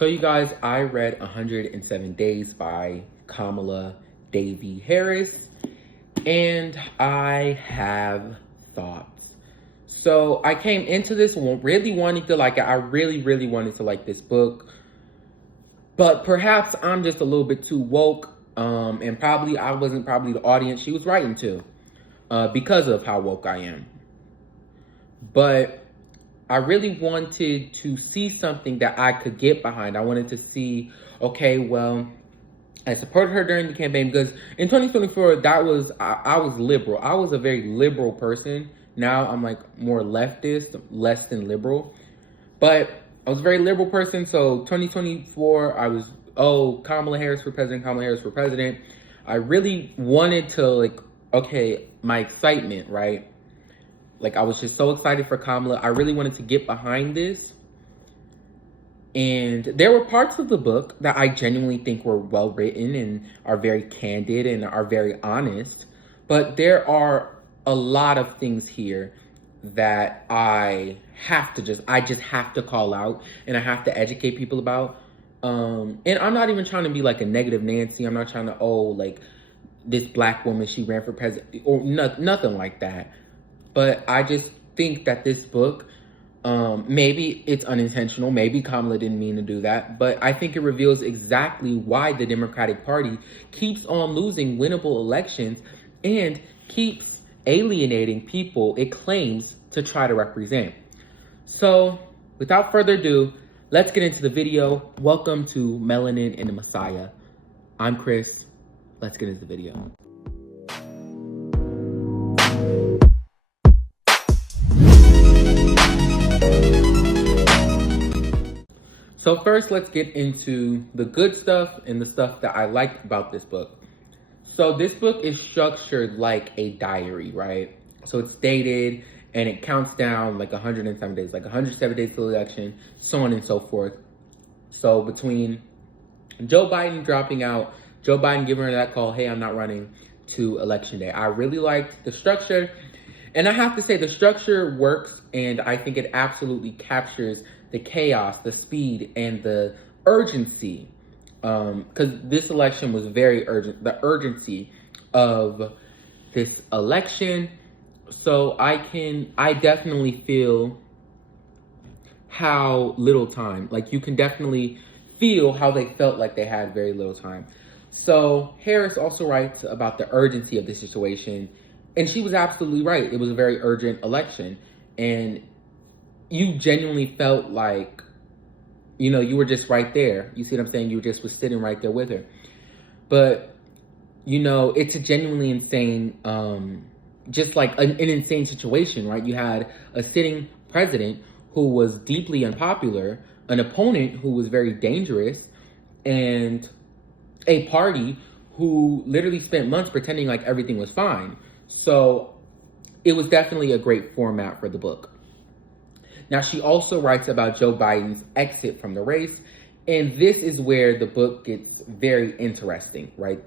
So you guys, I read 107 Days by Kamala Harris, and I have thoughts. So I came into this one really wanting to like it. I really wanted to like this book, but perhaps I'm just a little bit too woke, and probably I wasn't probably the audience she was writing to, because of how woke I am. But I really wanted to see something that I could get behind. I wanted to see, okay, well, I supported her during the campaign because in 2024, I was liberal. I was a very liberal person. Now I'm like more leftist, less than liberal. But I was a very liberal person. So 2024, I was, Kamala Harris for president, Kamala Harris for president. I really wanted to okay, my excitement, right? Like, I was just so excited for Kamala. I really wanted to get behind this. And there were parts of the book that I genuinely think were well written and are very candid and are very honest. But there are a lot of things here that I just have to call out and I have to educate people about. And I'm not even trying to be like a negative Nancy. I'm not trying to, like this black woman, she ran for president or nothing like that. But I just think that this book, maybe it's unintentional. Maybe Kamala didn't mean to do that. But I think it reveals exactly why the Democratic Party keeps on losing winnable elections and keeps alienating people it claims to try to represent. So without further ado, let's get into the video. Welcome to Melanin and the Messiah. I'm Chris. Let's get into the video. So first, let's get into the good stuff and the stuff that I liked about this book. So this book is structured like a diary, right? So it's dated and it counts down like 107 days, like 107 days to the election, so on and so forth. So between Joe Biden dropping out, Joe Biden giving her that call, hey, I'm not running, to election day. I really liked the structure. And I have to say the structure works, and I think it absolutely captures the chaos, the speed, and the urgency. Because this election was very urgent, the urgency of this election. So I definitely feel how little time, like you can definitely feel how they felt like they had very little time. So Harris also writes about the urgency of the situation. And she was absolutely right. It was a very urgent election. And you genuinely felt like, you were just right there. You see what I'm saying? You just was sitting right there with her. But, it's a genuinely insane, just like an insane situation, right? You had a sitting president who was deeply unpopular, an opponent who was very dangerous, and a party who literally spent months pretending like everything was fine. So it was definitely a great format for the book. Now, she also writes about Joe Biden's exit from the race. And this is where the book gets very interesting, right?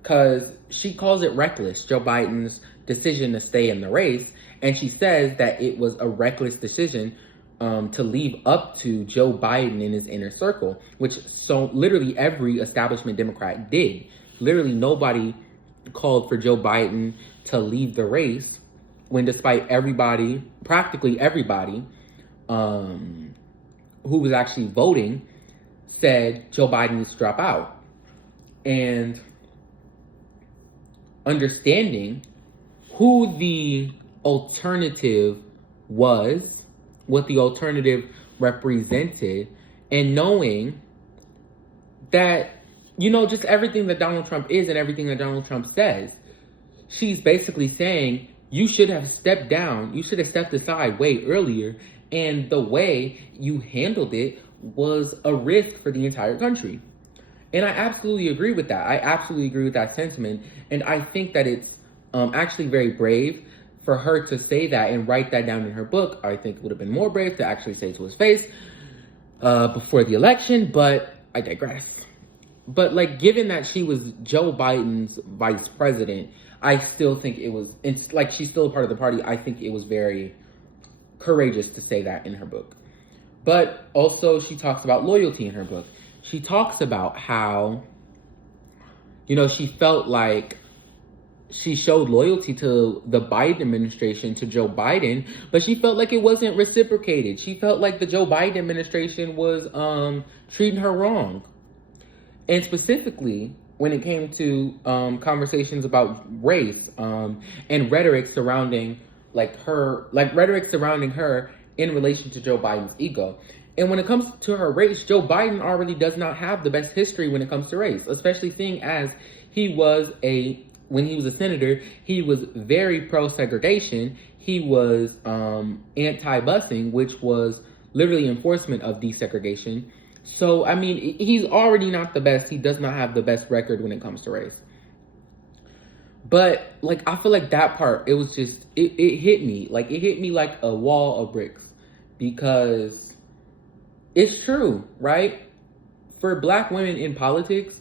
Because she calls it reckless, Joe Biden's decision to stay in the race. And she says that it was a reckless decision to leave up to Joe Biden and his inner circle, which so literally every establishment Democrat did. Literally nobody called for Joe Biden to leave the race when despite everybody, practically everybody who was actually voting said Joe Biden needs to drop out. And understanding who the alternative was, what the alternative represented, and knowing that, just everything that Donald Trump is and everything that Donald Trump says, she's basically saying you should have stepped down, you should have stepped aside way earlier, and the way you handled it was a risk for the entire country. And I absolutely agree with that. I absolutely agree with that sentiment. And I think that it's actually very brave for her to say that and write that down in her book. I think it would have been more brave to actually say to his face before the election, but I digress. But given that she was Joe Biden's vice president, I still think it's like she's still a part of the party. I think it was very courageous to say that in her book. But also she talks about loyalty in her book. She talks about how, she felt like she showed loyalty to the Biden administration, to Joe Biden, but she felt like it wasn't reciprocated. She felt like the Joe Biden administration was treating her wrong. And specifically, when it came to conversations about race and rhetoric surrounding her in relation to Joe Biden's ego. And when it comes to her race, Joe Biden already does not have the best history when it comes to race, especially seeing as when he was a senator, he was very pro-segregation. He was anti-busing, which was literally enforcement of desegregation. So, I mean, he's already not the best. He does not have the best record when it comes to race. But, I feel like that part, it was just, it hit me. It hit me like a wall of bricks. Because it's true, right? For Black women in politics,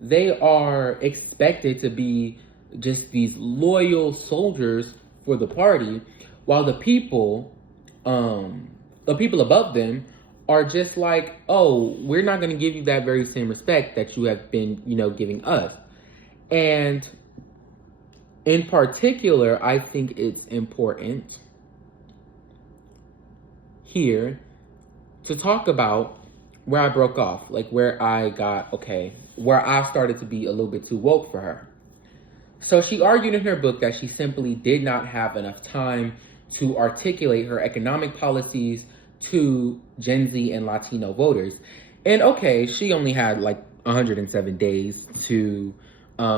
they are expected to be just these loyal soldiers for the party, while the people above them are just like, oh, we're not going to give you that very same respect that you have been, giving us. And in particular, I think it's important here to talk about where I broke off, where I started to be a little bit too woke for her. So she argued in her book that she simply did not have enough time to articulate her economic policies to Gen Z and Latino voters. And she only had 107 days to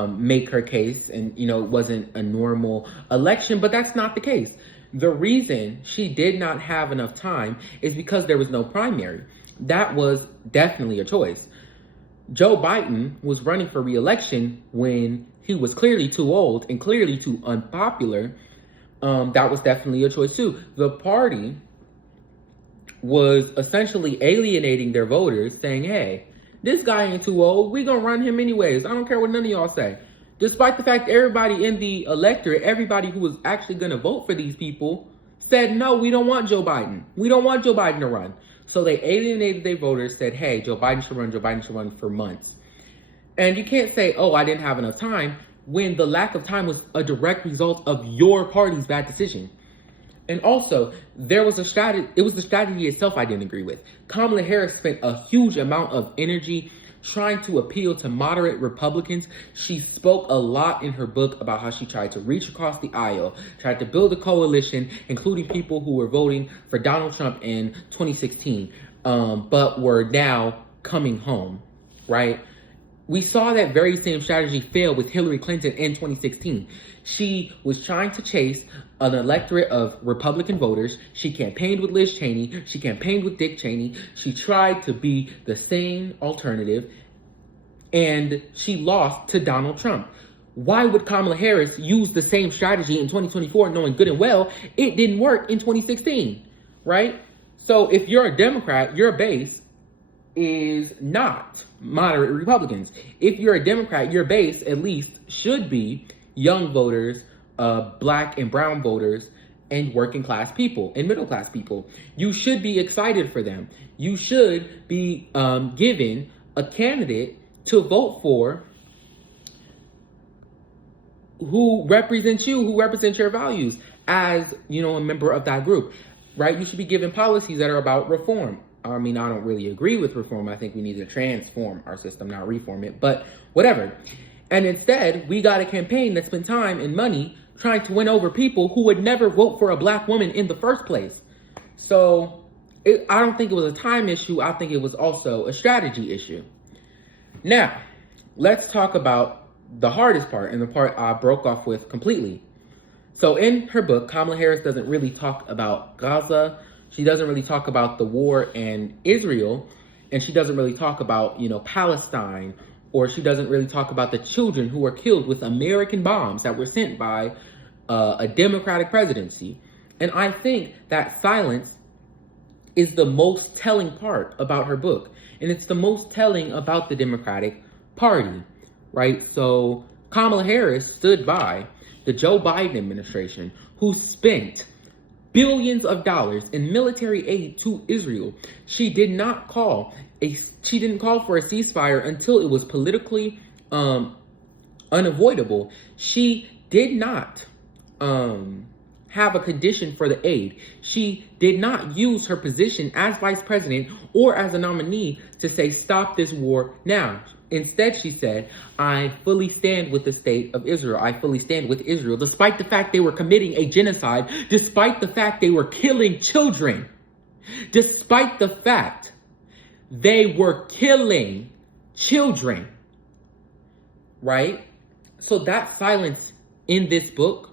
make her case, and it wasn't a normal election, but that's not the case. The reason she did not have enough time is because there was no primary. That was definitely a choice. Joe Biden was running for re-election when he was clearly too old and clearly too unpopular. That was definitely a choice too. The party was essentially alienating their voters, saying, hey, this guy ain't too old. We gonna run him anyways. I don't care what none of y'all say. Despite the fact everybody in the electorate, everybody who was actually gonna vote for these people said, no, we don't want Joe Biden. We don't want Joe Biden to run. So they alienated their voters, said, hey, Joe Biden should run for months. And you can't say, oh, I didn't have enough time, when the lack of time was a direct result of your party's bad decision. And also, it was the strategy itself I didn't agree with. Kamala Harris spent a huge amount of energy trying to appeal to moderate Republicans. She spoke a lot in her book about how she tried to reach across the aisle, tried to build a coalition, including people who were voting for Donald Trump in 2016, but were now coming home, right? We saw that very same strategy fail with Hillary Clinton in 2016. She was trying to chase an electorate of Republican voters. She campaigned with Liz Cheney. She campaigned with Dick Cheney. She tried to be the same alternative, and she lost to Donald Trump. Why would Kamala Harris use the same strategy in 2024, knowing good and well it didn't work in 2016, right? So if you're a Democrat, your base is not moderate Republicans. If you're a Democrat, your base at least should be young voters, Black and brown voters, and working class people and middle class people. You should be excited for them. You should be given a candidate to vote for who represents you, who represents your values as, a member of that group, right? You should be given policies that are about reform. I mean, I don't really agree with reform. I think we need to transform our system, not reform it, but whatever. And instead, we got a campaign that spent time and money trying to win over people who would never vote for a Black woman in the first place. So I don't think it was a time issue. I think it was also a strategy issue. Now, let's talk about the hardest part, and the part I broke off with completely. So in her book, Kamala Harris doesn't really talk about Gaza. She doesn't really talk about the war in Israel, and she doesn't really talk about, Palestine, or she doesn't really talk about the children who were killed with American bombs that were sent by a Democratic presidency. And I think that silence is the most telling part about her book, and it's the most telling about the Democratic Party, right? So Kamala Harris stood by the Joe Biden administration, who spent billions of dollars in military aid to Israel. She didn't call for a ceasefire until it was politically unavoidable. She did not have a condition for the aid. She did not use her position as vice president or as a nominee to say, stop this war now. Instead, she said, I fully stand with the state of Israel. I fully stand with Israel, despite the fact they were committing a genocide, despite the fact they were killing children, despite the fact they were killing children, right? So that silence in this book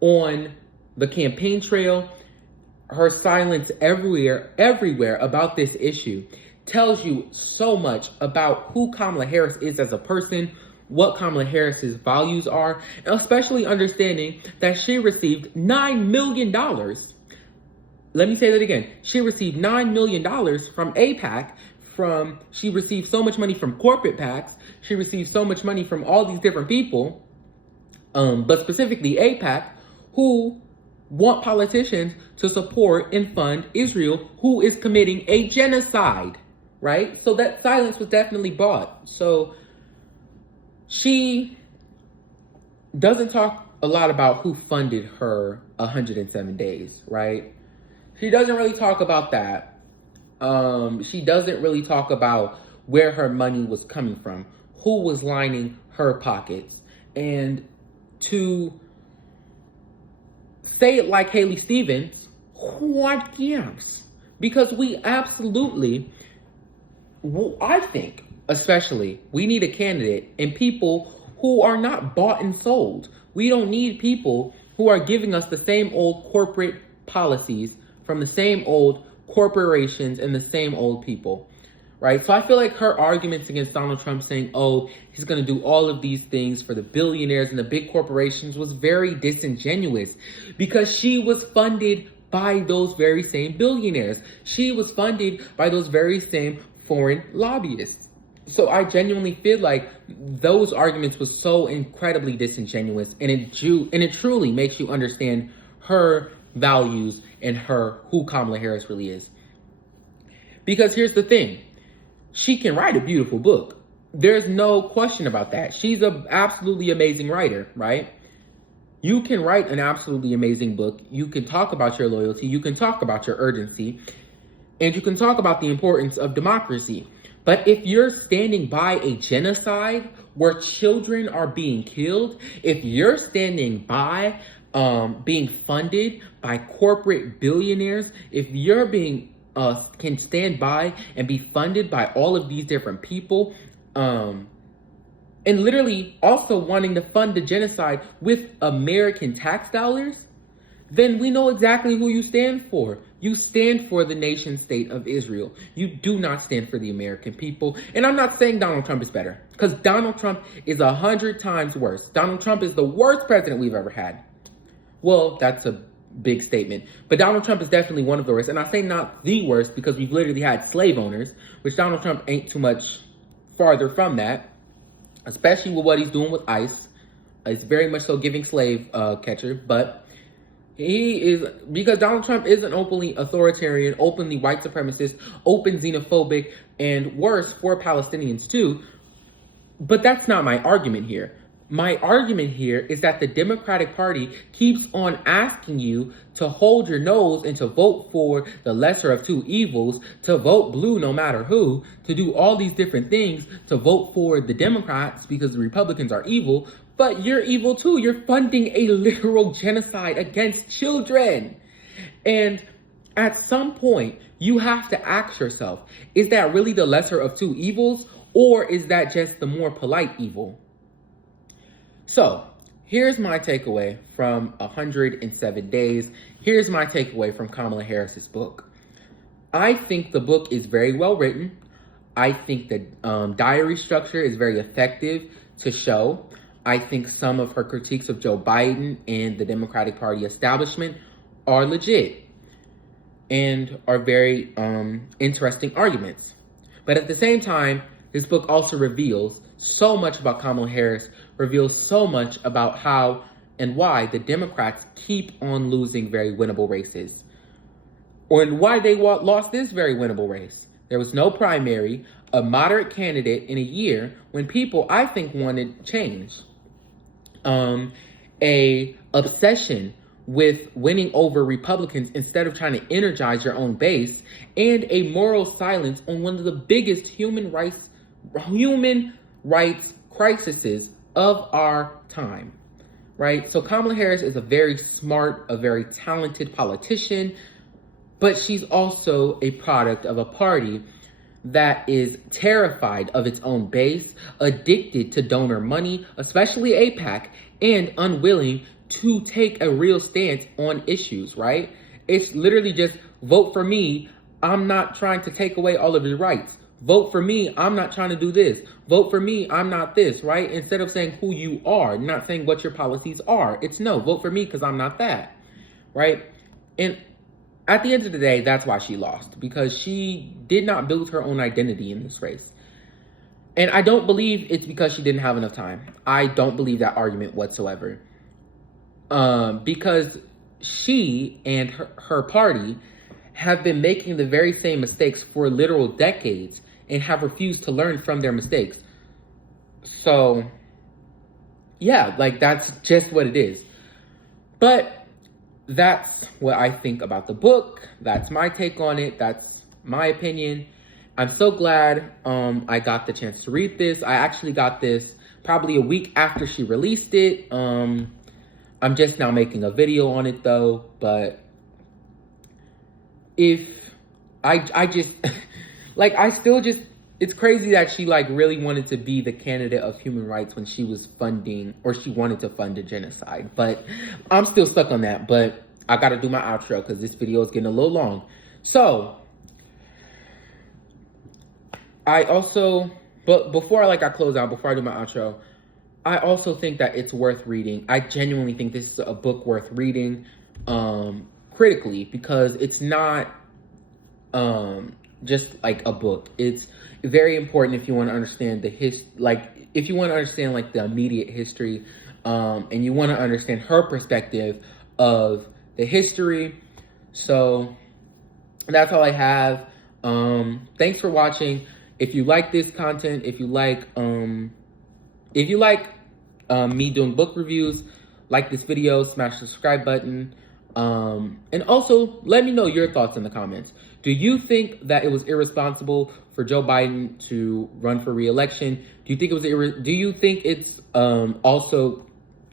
on the campaign trail, her silence everywhere about this issue tells you so much about who Kamala Harris is as a person, what Kamala Harris's values are, and especially understanding that she received $9 million. Let me say that again. She received $9 million from AIPAC. She received so much money from corporate PACs. She received so much money from all these different people, but specifically AIPAC, who want politicians to support and fund Israel, who is committing a genocide, right? So that silence was definitely bought. So she doesn't talk a lot about who funded her 107 days, right? She doesn't really talk about that. She doesn't really talk about where her money was coming from, who was lining her pockets. And to say it like Haley Stevens, what gives? Because we absolutely, I think, especially, we need a candidate and people who are not bought and sold. We don't need people who are giving us the same old corporate policies from the same old corporations and the same old people, right? So I feel like her arguments against Donald Trump saying, oh, he's going to do all of these things for the billionaires and the big corporations was very disingenuous, because she was funded by those very same billionaires. She was funded by those very same foreign lobbyists. So I genuinely feel like those arguments was so incredibly disingenuous, and it truly makes you understand her values and who Kamala Harris really is. Because here's the thing. She can write a beautiful book. There's no question about that. She's an absolutely amazing writer, right? You can write an absolutely amazing book. You can talk about your loyalty. You can talk about your urgency. And you can talk about the importance of democracy. But if you're standing by a genocide where children are being killed, if you're standing by being funded by corporate billionaires, if you're can stand by and be funded by all of these different people, and literally also wanting to fund the genocide with American tax dollars, then we know exactly who you stand for. You stand for the nation state of Israel. You do not stand for the American people. And I'm not saying Donald Trump is better, because Donald Trump is 100 times worse. Donald Trump is the worst president we've ever had. Well, that's a big statement, but Donald Trump is definitely one of the worst. And I say not the worst because we've literally had slave owners, which Donald Trump ain't too much farther from that, especially with what he's doing with ICE. It's very much so giving slave catcher, but he is, because Donald Trump is an openly authoritarian, openly white supremacist, open xenophobic, and worse for Palestinians too. But that's not my argument here. My argument here is that the Democratic Party keeps on asking you to hold your nose and to vote for the lesser of two evils, to vote blue no matter who, to do all these different things, to vote for the Democrats because the Republicans are evil, but you're evil too. You're funding a literal genocide against children. And at some point, you have to ask yourself, is that really the lesser of two evils, or is that just the more polite evil? So here's my takeaway from 107 days. Here's my takeaway from Kamala Harris's book. I think the book is very well written. I think the diary structure is very effective to show. I think some of her critiques of Joe Biden and the Democratic Party establishment are legit and are very interesting arguments. But at the same time, this book also reveals so much about Kamala Harris, reveals so much about how and why the Democrats keep on losing very winnable races. Or why they lost this very winnable race. There was no primary, a moderate candidate in a year when people, I think, wanted change. A obsession with winning over Republicans instead of trying to energize your own base, and a moral silence on one of the biggest human rights crises of our time, right? So Kamala Harris is a very smart, a very talented politician, but she's also a product of a party that is terrified of its own base, addicted to donor money, especially AIPAC, and unwilling to take a real stance on issues, right? It's literally just vote for me. I'm not trying to take away all of your rights. Vote for me. I'm not trying to do this. Vote for me. I'm not this, right? Instead of saying who you are, not saying what your policies are. It's no, vote for me because I'm not that, right? And at the end of the day, that's why she lost, because she did not build her own identity in this race. And I don't believe it's because she didn't have enough time. I don't believe that argument whatsoever. Because she and her party have been making the very same mistakes for literal decades and have refused to learn from their mistakes. So, yeah, like that's just what it is. But that's what I think about the book. That's my take on it. That's my opinion. I'm so glad I got the chance to read this. I actually got this probably a week after she released it. I'm just now making a video on it though, but if I just like, I still just, it's crazy that she like really wanted to be the candidate of human rights when she was funding, or she wanted to fund a genocide, but I'm still stuck on that. But I got to do my outro because this video is getting a little long. So I also, but before I close out, before I do my outro, I also think that it's worth reading. I genuinely think this is a book worth reading critically, because it's not just like a book. It's very important if you want to understand the if you want to understand like the immediate history, and you want to understand her perspective of the history. So that's all I have. Thanks for watching. If you like this content, if you like me doing book reviews, like this video, smash the subscribe button. And also let me know your thoughts in the comments. Do you think that it was irresponsible for Joe Biden to run for re-election? Do you think it was do you think it's also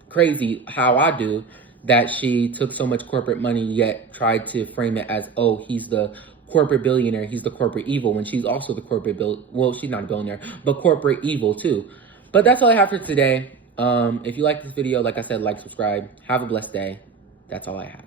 crazy, how I do, that she took so much corporate money yet tried to frame it as, oh, he's the corporate billionaire, he's the corporate evil, when she's also the corporate well, she's not a billionaire, but corporate evil too. But that's all I have for today. If you like this video, like I said, like, subscribe. Have a blessed day. That's all I have.